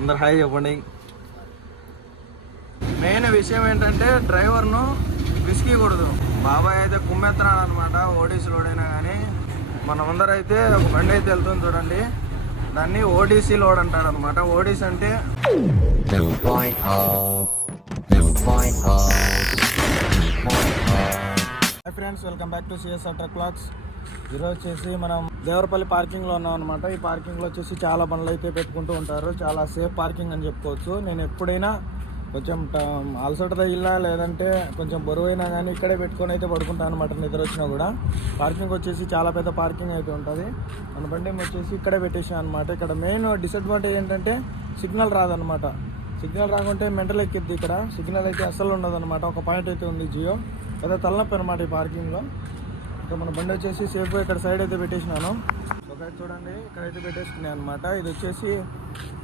అందరు హాయ్ చెప్పండి. మెయిన్ విషయం ఏంటంటే డ్రైవర్ను విసిగకూడదు బాబాయ్ అయితే కుమ్మెత్తనాడు అనమాట ఓడీసీ లోడ్ అయినా కానీ మన ముందరైతే ఒక బండి అయితే వెళ్తుంది చూడండి. దాన్ని ఓడీసీ లోడ్ అంటారు అనమాట ఓడీసీ అంటే friends welcome back to CSR truck clocks ఈరోజు వచ్చేసి మనం దేవరపల్లి పార్కింగ్లో ఉన్నాం అనమాట ఈ పార్కింగ్లో వచ్చేసి చాలా బండ్లు అయితే పెట్టుకుంటూ ఉంటారు. చాలా సేఫ్ పార్కింగ్ అని చెప్పుకోవచ్చు. నేను ఎప్పుడైనా కొంచెం ట- అలసట తగిలినా లేదంటే కొంచెం బరువైనా కానీ ఇక్కడే పెట్టుకొని అయితే పడుకుంటాను అనమాట నిద్ర వచ్చినా కూడా. పార్కింగ్ వచ్చేసి చాలా పెద్ద పార్కింగ్ అయితే ఉంటుంది. మన బండి వచ్చేసి ఇక్కడే పెట్టేసాం అనమాట ఇక్కడ మెయిన్ డిసడ్వాంటేజ్ ఏంటంటే సిగ్నల్ రాదనమాట సిగ్నల్ రాకుంటే మెంటల్ ఎక్కిద్ది ఇక్కడ. సిగ్నల్ అయితే అస్సలు ఉండదు అనమాట ఒక పాయింట్ అయితే ఉంది జియో. పెద్ద తలనొప్పి అనమాట ఈ పార్కింగ్లో ఇక్కడ మన బండి వచ్చేసి సేఫ్గా ఇక్కడ సైడ్ అయితే పెట్టేసినాను. ఒకటి చూడండి ఇక్కడ అయితే పెట్టేసుకున్నాయి అనమాట ఇది వచ్చేసి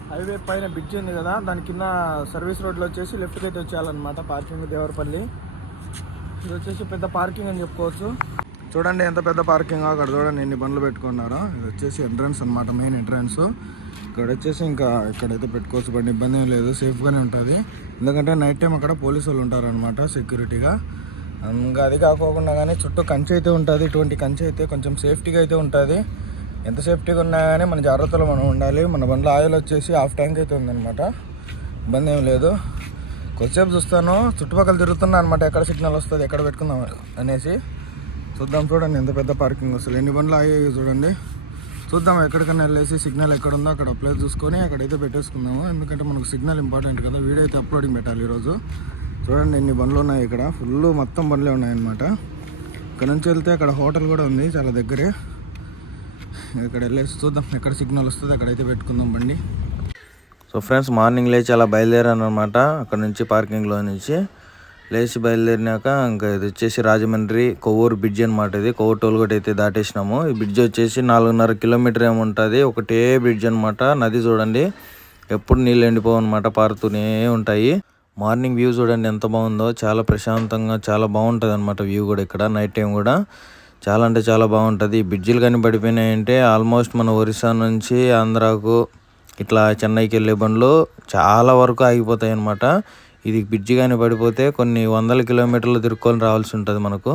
హైవే పైన బ్రిడ్జ్ ఉంది కదా దాని కింద సర్వీస్ రోడ్లో వచ్చేసి లెఫ్ట్కి అయితే వచ్చేయాలన్నమాట పార్కింగ్ దేవరపల్లి. ఇది వచ్చేసి పెద్ద పార్కింగ్ అని చెప్పుకోవచ్చు. చూడండి ఎంత పెద్ద పార్కింగ్ అక్కడ చూడండి ఎన్ని బండ్లు పెట్టుకున్నారో. ఇది వచ్చేసి ఎంట్రన్స్ అనమాట మెయిన్ ఎంట్రన్స్ ఇక్కడ వచ్చేసి ఇంకా ఇక్కడైతే పెట్టుకోవచ్చు బండి ఇబ్బంది ఏం లేదు సేఫ్గానే ఉంటుంది. ఎందుకంటే నైట్ టైం అక్కడ పోలీసు వాళ్ళు ఉంటారు అనమాట సెక్యూరిటీగా ఇంకా అది కాకోకుండా కానీ చుట్టూ కంచె అయితే ఉంటుంది. ఇటువంటి కంచె అయితే కొంచెం సేఫ్టీగా అయితే ఉంటుంది. ఎంత సేఫ్టీగా ఉన్నా కానీ మన జాగ్రత్తలు మనం ఉండాలి. మన బండ్లో ఆయిల్ వచ్చేసి హాఫ్ ట్యాంక్ అయితే ఉందన్నమాట. ఇబ్బంది ఏం లేదు. కొద్దిసేపు చూస్తాను. చుట్టుపక్కల తిరుగుతున్నా అనమాట ఎక్కడ సిగ్నల్ వస్తుంది ఎక్కడ పెట్టుకుందాం అనేసి. చూద్దాం చూడండి ఎంత పెద్ద పార్కింగ్ వస్తుంది ఎన్ని బండ్లు అయ్యాయి చూడండి. చూద్దాం ఎక్కడికైనా వెళ్ళేసి సిగ్నల్ ఎక్కడ ఉందో అక్కడ ప్లేస్ చూసుకొని అక్కడైతే పెట్టేసుకుందాము. ఎందుకంటే మనకు సిగ్నల్ ఇంపార్టెంట్ కదా. వీడియో అయితే అప్లోడింగ్ పెట్టాలి ఈరోజు. చూడండి ఎన్ని బండ్లు ఉన్నాయి ఇక్కడ. ఫుల్ మొత్తం బండ్లే ఉన్నాయన్నమాట. ఇక్కడ నుంచి వెళ్తే అక్కడ హోటల్ కూడా ఉంది చాలా దగ్గరే. ఇక్కడ వెళ్ళేసి చూద్దాం ఎక్కడ సిగ్నల్ వస్తుంది అక్కడైతే పెట్టుకుందాం బండి. సో ఫ్రెండ్స్ మార్నింగ్ లేచి అలా బయలుదేరాను అనమాట అక్కడ నుంచి పార్కింగ్లో నుంచి లేచి బయలుదేరినాక ఇంకా ఇది వచ్చేసి రాజమండ్రి కొవ్వూరు బ్రిడ్జ్ అనమాట ఇది. కొవ్వూరు టోల్గేట్ అయితే దాటేసినాము. ఈ బ్రిడ్జ్ వచ్చేసి నాలుగున్నర కిలోమీటర్ ఏముంటుంది ఒకటే బ్రిడ్జ్ అనమాట నది చూడండి ఎప్పుడు నీళ్ళు ఎండిపోవు అనమాట పారుతూనే ఉంటాయి. మార్నింగ్ వ్యూ చూడండి ఎంత బాగుందో. చాలా ప్రశాంతంగా చాలా బాగుంటుంది అనమాట వ్యూ కూడా ఇక్కడ. నైట్ టైం కూడా చాలా అంటే చాలా బాగుంటుంది. బ్రిడ్జిలు కానీ పడిపోయినాయంటే ఆల్మోస్ట్ మన ఒరిస్సా నుంచి ఆంధ్రాకు ఇట్లా చెన్నైకి వెళ్ళే బండ్లు చాలా వరకు ఆగిపోతాయి అన్నమాట ఇది బ్రిడ్జి కానీ పడిపోతే కొన్ని వందల కిలోమీటర్లు తిరుక్కొని రావాల్సి ఉంటుంది మనకు.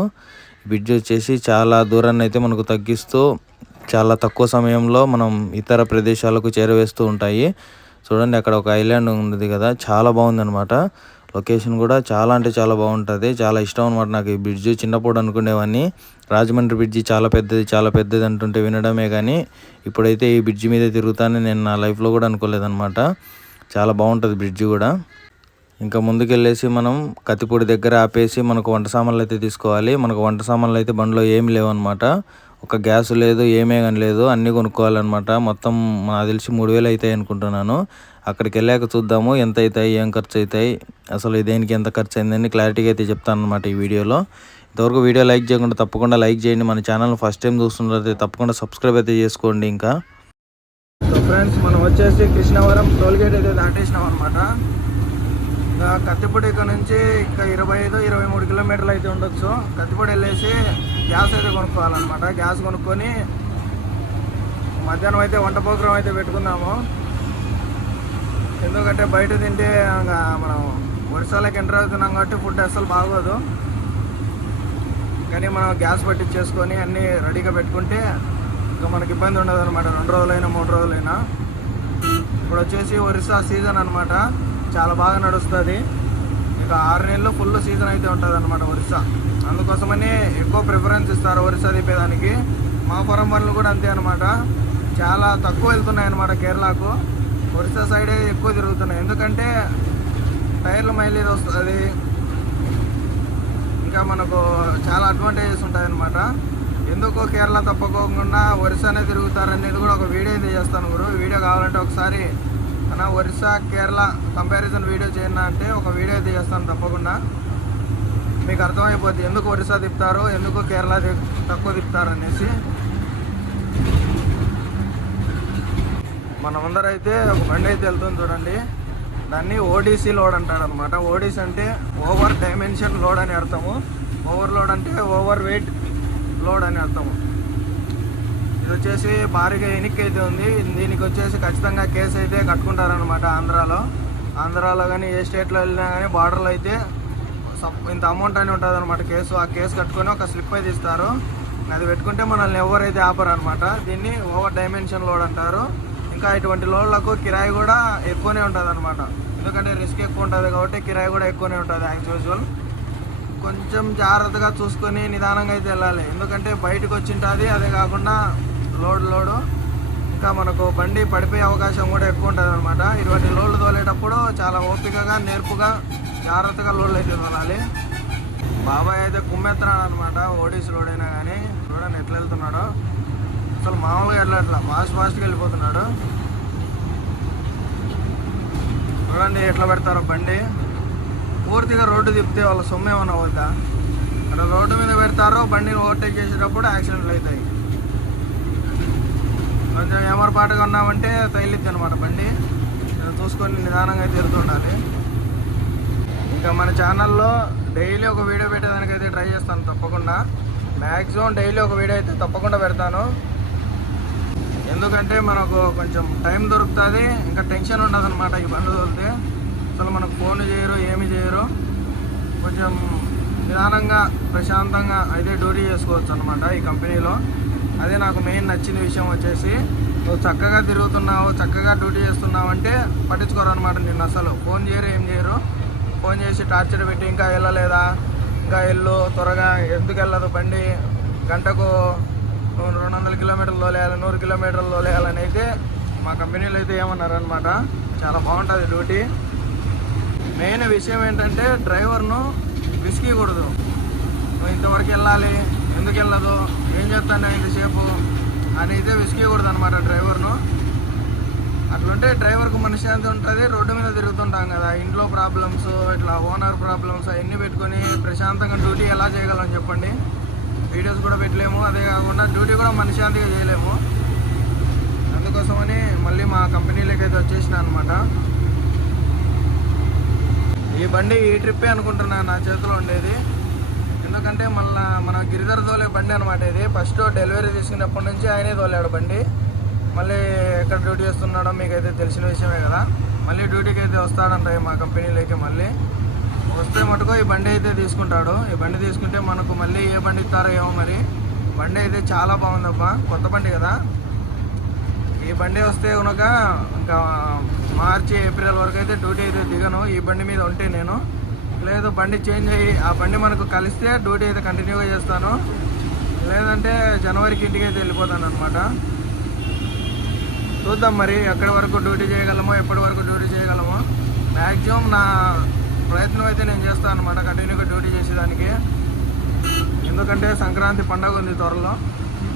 బ్రిడ్జ్ వచ్చేసి చాలా దూరాన్ని అయితే మనకు తగ్గిస్తూ చాలా తక్కువ సమయంలో మనం ఇతర ప్రదేశాలకు చేరవేస్తూ ఉంటాయి. చూడండి అక్కడ ఒక ఐలాండ్ ఉంది కదా చాలా బాగుంది అనమాట లొకేషన్ కూడా చాలా అంటే చాలా బాగుంటుంది. చాలా ఇష్టం అనమాట నాకు ఈ బ్రిడ్జ్. చిన్నప్పుడు అనుకునేవాన్ని. రాజమండ్రి బ్రిడ్జి చాలా పెద్దది చాలా పెద్దది అంటుంటే వినడమే కానీ ఇప్పుడైతే ఈ బ్రిడ్జి మీద తిరుగుతానని నేను నా లైఫ్లో కూడా అనుకోలేదన్నమాట. చాలా బాగుంటుంది బ్రిడ్జి కూడా. ఇంకా ముందుకెళ్ళేసి మనం కత్తిపూడి దగ్గర ఆపేసి మనకు వంట సామాన్లు అయితే తీసుకోవాలి. మనకు వంట సామాన్లు అయితే బండిలో ఏమి లేవు అనమాట ఒక గ్యాస్ లేదు ఏమే కానీ లేదు అన్నీ కొనుక్కోవాలన్నమాట. మొత్తం నాకు తెలిసి మూడు వేలు అవుతాయి అనుకుంటున్నాను. అక్కడికి వెళ్ళాక చూద్దాము ఎంత అవుతాయి ఏం ఖర్చు అవుతాయి అసలు దేనికి ఎంత ఖర్చు అయిందని క్లారిటీగా అయితే చెప్తాను అనమాట ఈ వీడియోలో. ఇంతవరకు వీడియో లైక్ చేయకుండా తప్పకుండా లైక్ చేయండి. మన ఛానల్ ఫస్ట్ టైం చూస్తున్నట్లయితే తప్పకుండా సబ్స్క్రైబ్ అయితే చేసుకోండి ఇంకా. సో ఫ్రెండ్స్ మనం వచ్చేసి కృష్ణవరం టోల్గేట్ అయితే దాటేసినాం అనమాట ఇంకా కత్తిపూడి ఇక్కడ నుంచి ఇంకా ఇరవై ఐదు ఇరవై మూడు కిలోమీటర్లు అయితే ఉండొచ్చు. కత్తిపూడి వెళ్ళేసి గ్యాస్ అయితే కొనుక్కోవాలన్నమాట. గ్యాస్ కొనుక్కొని మధ్యాహ్నం అయితే వంట ప్రోగ్రాం అయితే పెట్టుకున్నాము. ఎందుకంటే బయట తింటే ఇంకా మనం వర్షాలకి ఎంటర్ అవుతున్నాం కాబట్టి ఫుడ్ అస్సలు బాగోదు. కానీ మనం గ్యాస్ పట్టించేసుకొని అన్నీ రెడీగా పెట్టుకుంటే ఇంకా మనకి ఇబ్బంది ఉండదు అనమాట రెండు రోజులైనా మూడు రోజులైనా. ఇప్పుడు వచ్చేసి ఒరిస్సా సీజన్ అనమాట చాలా బాగా నడుస్తుంది. ఇక ఆరు నెలలు ఫుల్ సీజన్ అయితే ఉంటుంది అనమాట ఒరిస్సా. అందుకోసమనే ఎక్కువ ప్రిఫరెన్స్ ఇస్తారు ఒరిస్సా తిప్పేదానికి. మా పొరం పనులు కూడా అంతే అనమాట చాలా తక్కువ వెళ్తున్నాయి అనమాట కేరళకు. ఒరిస్సా సైడే ఎక్కువ తిరుగుతున్నాయి. ఎందుకంటే టైర్ల మైలేజ్ వస్తుంది. ఇంకా మనకు చాలా అడ్వాంటేజెస్ ఉంటాయన్నమాట. ఎందుకో కేరళ తప్పకోకుండా ఒరిస్సానే తిరుగుతారనేది కూడా ఒక వీడియో చేస్తాను గురు. వీడియో కావాలంటే ఒకసారి మన ఒరిస్సా కేరళ కంపారిజన్ వీడియో చేయండి అంటే ఒక వీడియో తీస్తాను తప్పకుండా. మీకు అర్థమైపోద్ది ఎందుకు ఒరిస్సా తిప్పుతారు ఎందుకు కేరళ తక్కువ తిప్పుతారు అనేసి మన ముందరైతే ఒక బండి అయితే వెళ్తుంది చూడండి. దాన్ని ఓడీసీ లోడ్ అంటారు అనమాట ఓడీసీ అంటే ఓవర్ డైమెన్షన్ లోడ్ అని అర్థము. ఓవర్ లోడ్ అంటే ఓవర్ వెయిట్ లోడ్ అని అర్థము. ఇది వచ్చేసి భారీగా ఎనిక్ అయితే ఉంది. దీనికి వచ్చేసి ఖచ్చితంగా కేసు అయితే కట్టుకుంటారనమాట ఆంధ్రాలో. ఆంధ్రాలో కానీ ఏ స్టేట్లో వెళ్ళినా కానీ బార్డర్లో అయితే ఇంత అమౌంట్ అని ఉంటుంది అనమాట కేసు. ఆ కేసు కట్టుకొని ఒక స్లిప్ అయితే ఇస్తారు. అది పెట్టుకుంటే మనల్ని ఎవరైతే ఆపరు అనమాట దీన్ని ఓవర్ డైమెన్షన్ లోడ్ అంటారు. ఇంకా ఇటువంటి లోడ్లకు కిరాయి కూడా ఎక్కువనే ఉంటుంది అనమాట ఎందుకంటే రిస్క్ ఎక్కువ ఉంటుంది కాబట్టి కిరాయి కూడా ఎక్కువనే ఉంటుంది యాజ్ యూజువల్. కొంచెం జాగ్రత్తగా చూసుకొని నిదానంగా అయితే వెళ్ళాలి. ఎందుకంటే బయటకు వచ్చింటుంది. అదే కాకుండా లోడ్ లోడు. ఇంకా మనకు బండి పడిపోయే అవకాశం కూడా ఎక్కువ ఉంటుంది అనమాట ఇటువంటి లోడ్లు తోలేటప్పుడు చాలా ఓపికగా నేర్పుగా జాగ్రత్తగా లోడ్లు అయితే తోలాలి. బాబాయ్ అయితే కుమ్మెత్తనాడు అనమాట ఓడీస్ లోడ్ అయినా కానీ చూడండి ఎట్లా వెళ్తున్నాడో. అసలు మామూలుగా వెళ్ళట్లా ఫాస్ట్ ఫాస్ట్గా వెళ్ళిపోతున్నాడు. చూడండి ఎట్లా పెడతారో బండి. పూర్తిగా రోడ్డు తిప్పితే వాళ్ళ సొమ్ము ఏమైనా అక్కడ రోడ్డు మీద పెడతారో బండిని ఓవర్టేక్ చేసేటప్పుడు యాక్సిడెంట్లు అవుతాయి. కొంచెం ఏమరపాటుగా ఉన్నామంటే తగిలిద్ది అనమాట బండి చూసుకొని నిదానంగా అయితే తిరుగుతుండాలి ఇంకా మన ఛానల్లో డైలీ ఒక వీడియో పెట్టేదానికి అయితే ట్రై చేస్తాను తప్పకుండా. మ్యాక్సిమం డైలీ ఒక వీడియో అయితే తప్పకుండా పెడతాను. ఎందుకంటే మనకు కొంచెం టైం దొరుకుతుంది ఇంకా టెన్షన్ ఉండదు అనమాట ఈ బండి తోలితే. అసలు మనకు ఫోన్ చేయరు ఏమి చేయరు. కొంచెం నిదానంగా ప్రశాంతంగా అయితే డ్యూటీ చేసుకోవచ్చు అనమాట ఈ కంపెనీలో. అదే నాకు మెయిన్ నచ్చిన విషయం వచ్చేసి నువ్వు చక్కగా తిరుగుతున్నావు చక్కగా డ్యూటీ చేస్తున్నావు అంటే పట్టించుకోరు అనమాట నిన్ను అసలు. ఫోన్ చేయరు ఏం చేయరు. ఫోన్ చేసి టార్చర్ పెట్టి ఇంకా వెళ్ళలేదా? ఇంకా వెళ్ళు త్వరగా ఎందుకు వెళ్ళదు బండి? గంటకు రెండు వందల కిలోమీటర్లు తోలేయాలి నూరు కిలోమీటర్లు తోలేయాలని అయితే మా కంపెనీలో అయితే ఏమన్నారనమాట చాలా బాగుంటుంది డ్యూటీ. మెయిన్ విషయం ఏంటంటే డ్రైవర్ను విసిగకూడదు నువ్వు ఇంతవరకు వెళ్ళాలి ఎందుకు వెళ్ళదు? ఏం చేస్తాను ఇంతసేపు అని అయితే విసిగకూడదు అనమాట డ్రైవర్ను. అట్లుంటే డ్రైవర్కు మనశ్శాంతి ఉంటుంది రోడ్డు మీద తిరుగుతుంటాం కదా. ఇంట్లో ప్రాబ్లమ్స్ ఇట్లా ఓనర్ ప్రాబ్లమ్స్ అవన్నీ పెట్టుకొని ప్రశాంతంగా డ్యూటీ ఎలా చేయగలం చెప్పండి. వీడియోస్ కూడా పెట్టలేము అదే కాకుండా డ్యూటీ కూడా మనశ్శాంతిగా చేయలేము. అందుకోసమని మళ్ళీ మా కంపెనీలోకి అయితే వచ్చేసిన అనమాట ఈ బండి ఈ ట్రిప్పే అనుకుంటున్నాను నా చేతిలో ఉండేది. ఎందుకంటే మన మన గిరిధర్ తోలే బండి అనమాట ఇది. ఫస్ట్ డెలివరీ తీసుకున్నప్పటి నుంచి ఆయనే తోలాడు బండి. మళ్ళీ ఎక్కడ డ్యూటీ చేస్తున్నాడో మీకు అయితే తెలిసిన విషయమే కదా. మళ్ళీ డ్యూటీకి అయితే వస్తాడంట మా కంపెనీలోకి మళ్ళీ. వస్తే మటుకో ఈ బండి అయితే తీసుకుంటాడు. ఈ బండి తీసుకుంటే మనకు మళ్ళీ ఏ బండి ఇస్తారో ఏమో మరి. బండి అయితే చాలా బాగుందబ్బా. కొత్త బండి కదా. ఈ బండి వస్తే కనుక ఇంకా మార్చి ఏప్రిల్ వరకు అయితే డ్యూటీ అయితే దిగను. ఈ బండి మీద ఉంటే నేను. లేదు బండి చేంజ్ అయ్యి ఆ బండి మనకు కలిస్తే డ్యూటీ అయితే కంటిన్యూగా చేస్తాను. లేదంటే జనవరికి ఇంటికి అయితే వెళ్ళిపోతాను అనమాట చూద్దాం మరి ఎక్కడి వరకు డ్యూటీ చేయగలమో ఎప్పటి వరకు డ్యూటీ చేయగలమో. మ్యాక్సిమం నా ప్రయత్నం అయితే నేను చేస్తాను అనమాట కంటిన్యూగా డ్యూటీ చేసేదానికి. ఎందుకంటే సంక్రాంతి పండగ ఉంది త్వరలో.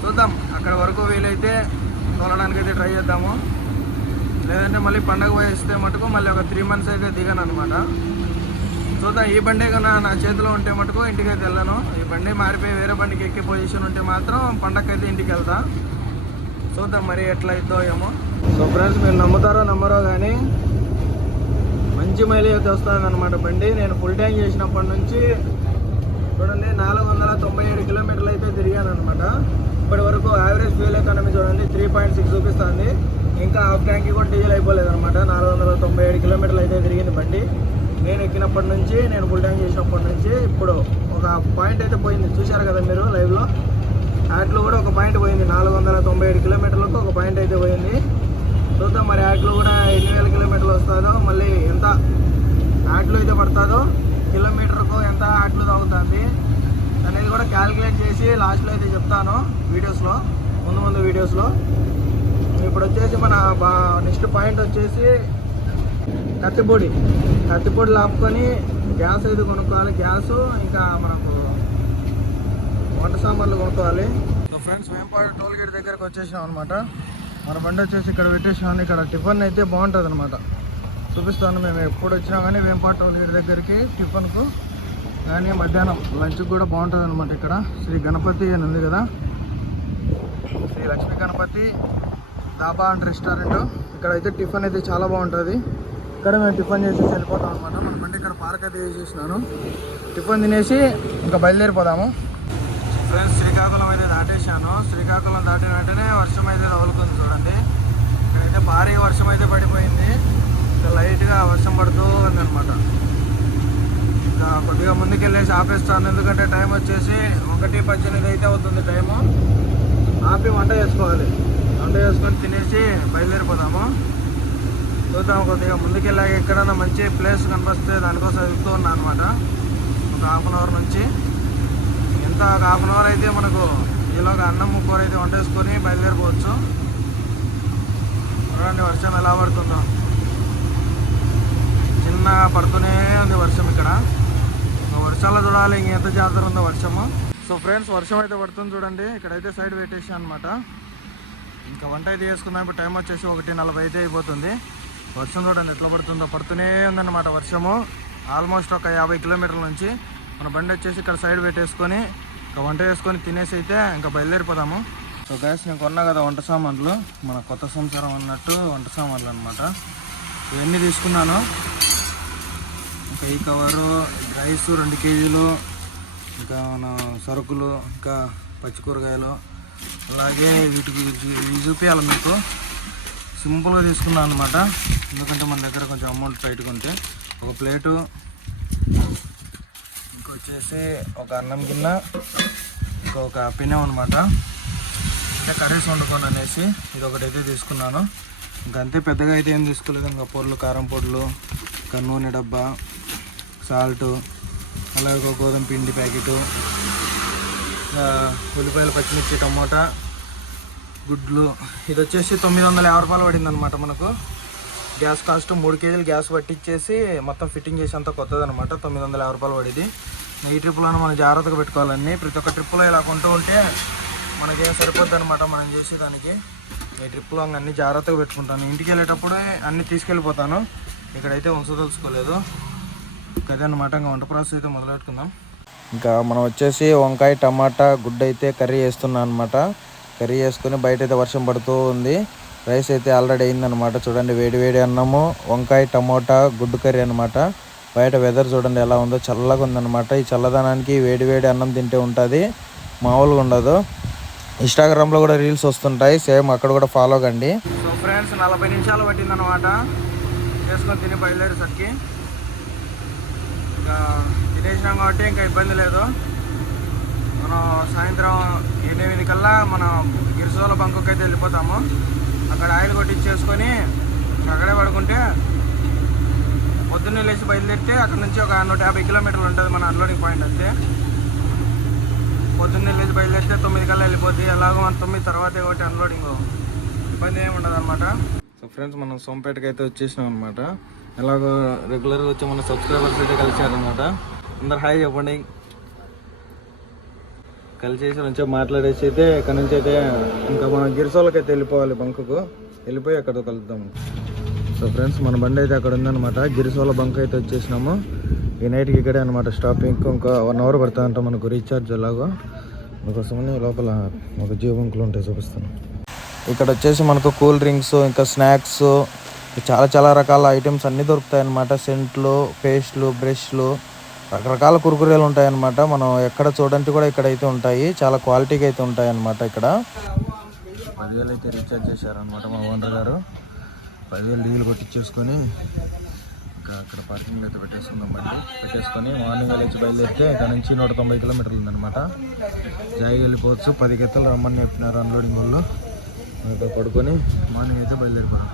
చూద్దాం అక్కడ వరకు వీలైతే తోలడానికి అయితే ట్రై చేద్దాము. లేదంటే మళ్ళీ పండగ వయస్తే మటుకు మళ్ళీ ఒక త్రీ మంత్స్ అయితే దిగాను అనమాట చూద్దాం ఈ బండి కన్నా నా చేతిలో ఉంటే మటుకు ఇంటికి అయితే వెళ్ళను. ఈ బండి మారిపోయి వేరే బండికి ఎక్కే పొజిషన్ ఉంటే మాత్రం పండగకైతే ఇంటికి వెళ్తా. చూద్దాం మరి ఎట్లా అవుతుందో ఏమో. సో ఫ్రెండ్స్ మీరు నమ్ముతారో నమ్మరో కానీ మంచి మైలేజ్ అయితే వస్తుంది అనమాట బండి. నేను ఫుల్ ట్యాంక్ చేసినప్పటి నుంచి చూడండి నాలుగు వందల తొంభై ఏడు కిలోమీటర్లు అయితే తిరిగాను అనమాట ఇప్పటి వరకు యావరేజ్ ఫ్యూల్ ఎకానమీ చూడండి త్రీ పాయింట్ సిక్స్ చూపిస్తుంది. ఇంకా హాఫ్ ట్యాంక్ కూడా డీజిల్ అయిపోలేదు అనమాట నాలుగు వందల తొంభై ఏడు కిలోమీటర్లు అయితే తిరిగింది బండి. నేను ఎక్కినప్పటి నుంచి నేను ఫుల్ ట్యాంక్ చేసినప్పటి నుంచి ఇప్పుడు ఒక పాయింట్ అయితే పోయింది. చూశారు కదా మీరు లైవ్లో యాట్లో కూడా ఒక పాయింట్ పోయింది. నాలుగు వందల తొంభై ఏడు కిలోమీటర్లకు ఒక పాయింట్ అయితే పోయింది. చూద్దాం మరి యాట్లో కూడా ఎన్ని వేల కిలోమీటర్లు వస్తుందో మళ్ళీ ఎంత యాట్లు అయితే పడుతుందో కిలోమీటర్కు ఎంత యాట్లు తాగుతుంది అనేది కూడా క్యాలిక్యులేట్ చేసి లాస్ట్లో అయితే చెప్తాను వీడియోస్లో ముందు ముందు వీడియోస్లో ఇప్పుడు వచ్చేసి మన బా నెక్స్ట్ పాయింట్ వచ్చేసి కత్తిపొడి కత్తిపొడి లాపుకొని గ్యాస్ అయితే కొనుక్కోవాలి. గ్యాస్ ఇంకా మనకు వంట సామాన్లు కొనుక్కోవాలి. So friends Vempadu toll gate దగ్గరకు వచ్చేసాం అనమాట మన బండి వచ్చేసి ఇక్కడ పెట్టేసాను. ఇక్కడ టిఫిన్ అయితే బాగుంటుంది అనమాట చూపిస్తాను మేము ఎప్పుడు వచ్చినా కానీ వేంపాడు టోల్ గేట్ దగ్గరికి టిఫిన్కు కానీ మధ్యాహ్నం లంచ్కి కూడా బాగుంటుంది అనమాట ఇక్కడ. శ్రీ గణపతి అని ఉంది కదా. శ్రీ లక్ష్మీ గణపతి డాబా అండ్ రెస్టారెంట్. ఇక్కడ అయితే టిఫిన్ అయితే చాలా బాగుంటుంది. ఇక్కడ మేము టిఫిన్ చేసేసి వెళ్ళిపోతాం అనమాట మన బండి ఇక్కడ పార్క్ అయితే చేసేసినాను. టిఫిన్ తినేసి ఇంకా బయలుదేరిపోదాము. ఫ్రెండ్స్ శ్రీకాకుళం అయితే దాటేసాను దాటేశాను. శ్రీకాకుళం దాటిన వెంటనే వర్షం అయితే తగులుకుంది చూడండి. ఇక్కడైతే భారీ వర్షం అయితే పడిపోయింది. ఇంకా లైట్గా వర్షం పడుతూ ఉందనమాట ఇంకా కొద్దిగా ముందుకెళ్ళేసి ఆపేస్తాను. ఎందుకంటే టైం వచ్చేసి ఒకటి పద్దెనిమిది అయితే అవుతుంది టైము ఆపి వంట చేసుకోవాలి. వంట చేసుకొని తినేసి బయలుదేరిపోదాము. చూద్దాం కొద్దిగా ముందుకెళ్ళాక ఎక్కడైనా మంచి ప్లేస్ కనిపిస్తే దానికోసం వెళ్తూ ఉన్నాను అనమాట ఒక హాఫ్ అన్ అవర్ నుంచి. ఎంత ఒక హాఫ్ అన్ అవర్ అయితే మనకు ఈలోగా అన్నం కూర అయితే వంట వేసుకొని బయలుదేరిపోవచ్చు. చూడండి వర్షం ఎలా పడుతుందో. చిన్న పడుతూనే ఉంది వర్షం ఇక్కడ. వర్షాలు చూడాలి ఇంకెంత జాతర ఉందో వర్షము. సో ఫ్రెండ్స్ వర్షం అయితే పడుతుంది చూడండి. ఇక్కడైతే సైడ్ పెట్టేసి అనమాట ఇంకా వంట అయితే చేసుకుందాం. ఇప్పుడు టైం వచ్చేసి ఒకటి నలభై అయితే అయిపోతుంది. వర్షం చూడండి ఎట్లా పడుతుందో. పడుతూనే ఉందన్నమాట వర్షము. ఆల్మోస్ట్ ఒక యాభై కిలోమీటర్ల నుంచి మన బండి వచ్చేసి ఇక్కడ సైడ్ పెట్టేసుకొని ఇంకా వంట చేసుకొని తినేసి అయితే ఇంకా బయలుదేరిపోదాము. సో గ్యాస్ నేను కొన్నా కదా వంట సామాన్లు. మన కొత్త సంసారం అన్నట్టు వంట సామాన్లు అనమాట ఇవన్నీ తీసుకున్నాను. ఇంకా ఈ కవరు రైస్ రెండు కేజీలు ఇంకా మన సరుకులు ఇంకా పచ్చి కూరగాయలు అలాగే వీటికి ఇవి చూపించాలి మీకు? సింపుల్గా తీసుకున్నాను అనమాట ఎందుకంటే మన దగ్గర కొంచెం అమౌంట్ టైట్గా ఉంటే. ఒక ప్లేటు ఇంకొచ్చేసి ఒక అన్నం గిన్నె ఇంకొక పినం అనమాట అంటే కర్రీస్ వండుకోను అనేసి ఇది ఒకటైతే తీసుకున్నాను. ఇంకంతే అంతే పెద్దగా అయితే ఏం తీసుకోలేదు. ఇంకా పొడులు కారం పొడులు ఇంకా నూనె డబ్బా సాల్ట్ అలాగే ఒక గోధుమ పిండి ప్యాకెట్ ఉల్లిపాయలు పచ్చిమిర్చి టమోటా గుడ్లు. ఇది వచ్చేసి తొమ్మిది వందల యాభై రూపాయలు పడింది అనమాట మనకు. గ్యాస్ కాస్ట్ మూడు కేజీలు గ్యాస్ పట్టించేసి మొత్తం ఫిట్టింగ్ చేసి అంతా కొత్తది అనమాట తొమ్మిది వందల యాభై రూపాయలు పడింది. ఈ ట్రిప్లోనే మనం జాగ్రత్తగా పెట్టుకోవాలండి. ప్రతి ఒక్క ట్రిప్లో ఇలా కొంటూ ఉంటే మనకేం సరిపోద్ది అనమాట మనం చేసేదానికి ఈ ట్రిప్లో అన్ని జాగ్రత్తగా పెట్టుకుంటాను. ఇంటికి వెళ్ళేటప్పుడు అన్నీ తీసుకెళ్ళిపోతాను. ఇక్కడైతే ఉంచదలుచుకోలేదు అదే అనమాట ఇంకా వంట ప్రాసెస్ అయితే మొదలెట్టుకుందాం. ఇంకా మనం వచ్చేసి వంకాయ టమాటా గుడ్డ అయితే కర్రీ వేస్తున్నాం అనమాట కర్రీ వేసుకొని బయట అయితే వర్షం పడుతూ ఉంది. రైస్ అయితే ఆల్రెడీ అయిందనమాట చూడండి వేడి వేడి అన్నము వంకాయ టమోటా గుడ్డు కర్రీ అనమాట బయట వెదర్ చూడండి ఎలా ఉందో చల్లగా ఉందన్నమాట. ఈ చల్లదనానికి వేడి వేడి అన్నం తింటే ఉంటుంది. మామూలుగా ఉండదు. ఇన్స్టాగ్రామ్లో కూడా రీల్స్ వస్తుంటాయి. సేమ్ అక్కడ కూడా ఫాలో కండి. సో ఫ్రెండ్స్ నలభై నిమిషాలు పట్టిందనమాట చేసుకొని తిని బయలుదేరేసరికి. ఇంకా తినేసినాం కాబట్టి ఇంకా ఇబ్బంది లేదు. మనం సాయంత్రం ఎనిమిది కల్లా మనం గిరిజోల బంకుకి అయితే వెళ్ళిపోతాము. అక్కడ ఆయిల్ కొట్టించేసుకొని అక్కడే పడుకుంటే పొద్దున్నే లేచి బయలుదేరితే అక్కడ నుంచి ఒక నూట యాభై కిలోమీటర్లు ఉంటుంది మన అన్లోడింగ్ పాయింట్ అయితే పొద్దున్నే లేచి బయలుదేరితే తొమ్మిది కల్లా వెళ్ళిపోద్ది. ఎలాగో మన తొమ్మిది తర్వాతే ఒకటి అన్లోడింగ్ ఇబ్బంది ఏమి ఉండదు అనమాట సో ఫ్రెండ్స్ మనం సోంపేటకి అయితే వచ్చేసినాం అనమాట ఎలాగో రెగ్యులర్గా వచ్చి మన సబ్స్క్రైబర్స్ అయితే కలిసారనమాట అందరు హాయ్ చెప్పండి. కలిసేసి నుంచి మాట్లాడేసి అయితే ఇక్కడ నుంచి అయితే ఇంకా మన గిరిసోలకి అయితే వెళ్ళిపోవాలి బంకుకు. వెళ్ళిపోయి అక్కడ కలుద్దాం. సో ఫ్రెండ్స్ మన బండి అయితే అక్కడ ఉందన్నమాట. గిరిసోల బంక్ అయితే వచ్చేసినాము. ఈ నైట్కి ఇక్కడే అనమాట స్టాపింగ్ ఇంకా వన్ అవర్ పడుతుందంట మనకు రీఛార్జ్ ఎలాగో. అందుకోసమని లోపల ఒక జియో బంకులు ఉంటాయి చూపిస్తాను. ఇక్కడ వచ్చేసి మనకు కూల్ డ్రింక్స్ ఇంకా స్నాక్స్ చాలా చాలా రకాల ఐటమ్స్ అన్నీ దొరుకుతాయి అన్నమాట సెంట్లు పేస్ట్లు బ్రష్లు రకరకాల కురుకురేలు ఉంటాయన్నమాట. మనం ఎక్కడ చూడండి కూడా ఇక్కడైతే ఉంటాయి. చాలా క్వాలిటీగా అయితే ఉంటాయి అన్నమాట ఇక్కడ. పదివేలు అయితే రీఛార్జ్ చేశారనమాట మా ఓనర్ గారు. పదివేలు డీజిల్ కొట్టించేసుకొని ఇంకా అక్కడ పార్కింగ్ అయితే పెట్టేసుకుందాం బండి. పెట్టేసుకొని మార్నింగ్ లేచి బయలుదేరితే ఇక్కడ నుంచి నూట తొంభై కిలోమీటర్లు ఉందన్నమాట. జాయి వెళ్ళిపోవచ్చు. పది గెత్తలు రమ్మని చెప్పినారు అన్లోడింగ్ వాళ్ళు. ఇక్కడ పడుకొని మార్నింగ్ అయితే బయలుదేరిపోయాం